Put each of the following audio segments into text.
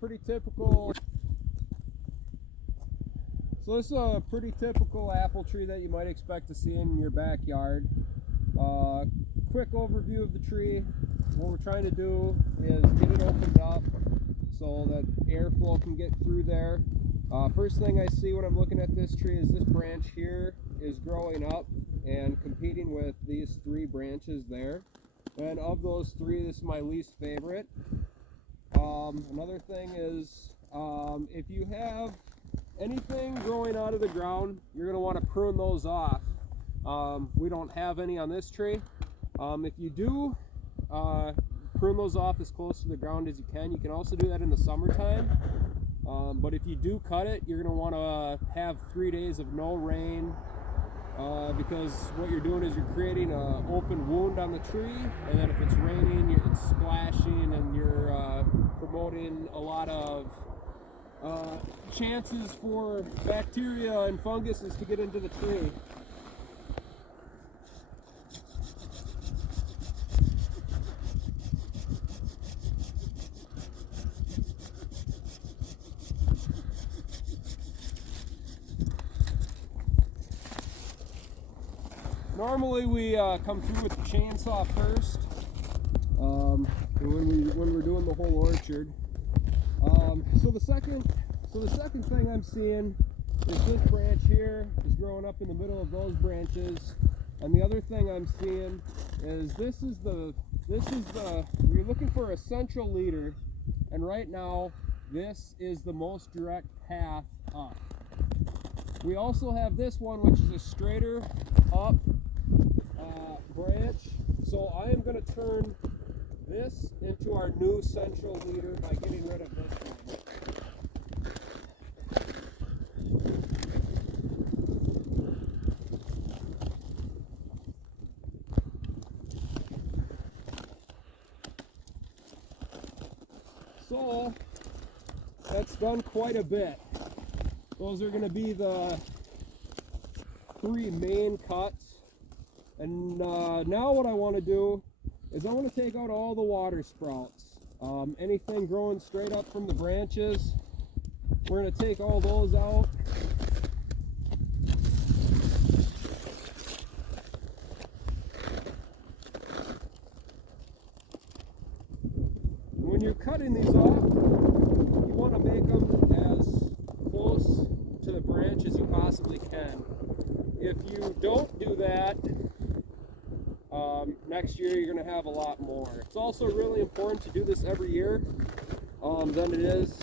pretty typical. So this is a pretty typical apple tree that you might expect to see in your backyard. Quick overview of the tree. What we're trying to do is get it opened up so that airflow can get through there. First thing I see when I'm looking at this tree is this branch here is growing up and competing with these three branches there. And of those three, this is my least favorite. Another thing is, if you have anything growing out of the ground, you're going to want to prune those off. We don't have any on this tree. If you do, prune those off as close to the ground as you can. You can also do that in the summertime. But if you do cut it, you're going to want to have 3 days of no rain, because what you're doing is you're creating an open wound on the tree, and then if it's raining, it's splashing, and you're promoting a lot of chances for bacteria and funguses to get into the tree. Normally we come through with the chainsaw first when we're doing the whole orchard. So the second thing I'm seeing is this branch here is growing up in the middle of those branches, and the other thing I'm seeing is this is the you're looking for a central leader, and right now this is the most direct path up. We also have this one, which is a straighter up branch. So I am going to turn this into our new central leader by getting rid of this one. So that's done quite a bit. Those are going to be the 3 main cuts. And now what I want to do is I want to take out all the water sprouts. Anything growing straight up from the branches, we're going to take all those out. When you're cutting these off, you want to make them as close to the branch as you possibly can. If you don't do that, next year you're going to have a lot more. It's also really important to do this every year than it is.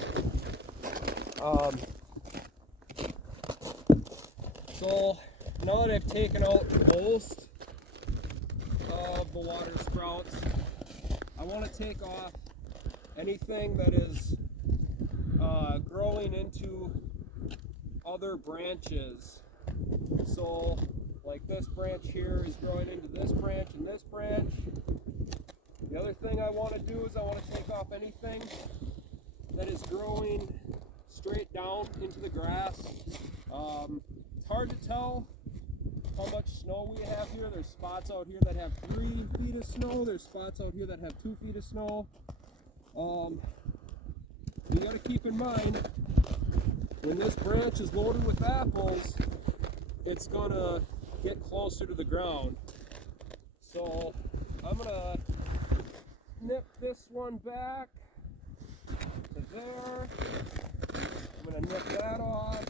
So now that I've taken out most of the water sprouts, I want to take off anything that is growing into other branches. So like this branch here is growing into this branch and this branch. The other thing I want to do is I want to take off anything that is growing straight down into the grass. It's hard to tell how much snow we have here. There's spots out here that have 3 feet of snow. There's spots out here that have 2 feet of snow. You got to keep in mind, when this branch is loaded with apples, it's going to get closer to the ground. So I'm going to nip this one back to there. I'm going to nip that off.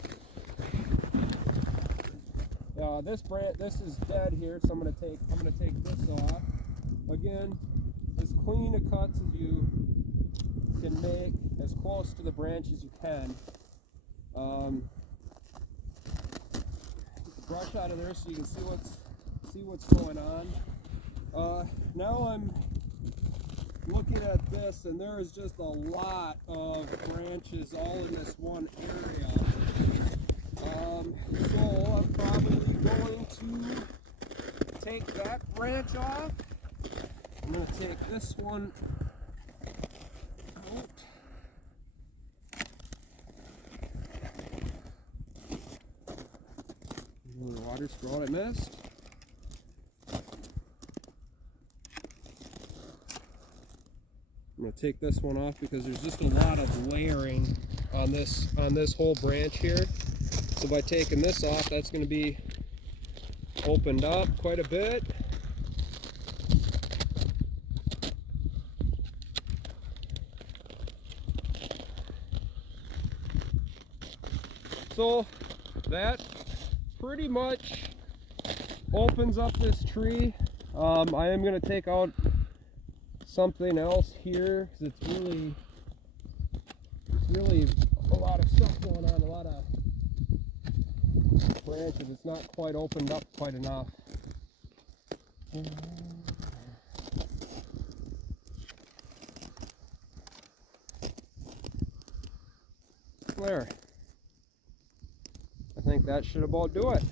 This is dead here, so I'm going to take this off. Again, as clean a cuts as you can make, as close to the branch as you can. Brush out of there so you can see what's going on. Now I'm looking at this, and there is just a lot of branches all in this one area. So I'm probably going to take that branch off. I'm going to take this one out. The water sprout I missed. I'm going to take this one off because there's just a lot of layering on this whole branch here. So by taking this off, that's going to be opened up quite a bit. So that pretty much opens up this tree. I am going to take out something else here because it's really a lot of stuff going on, a lot of branches. It's not quite opened up quite enough. There. I think that should about do it.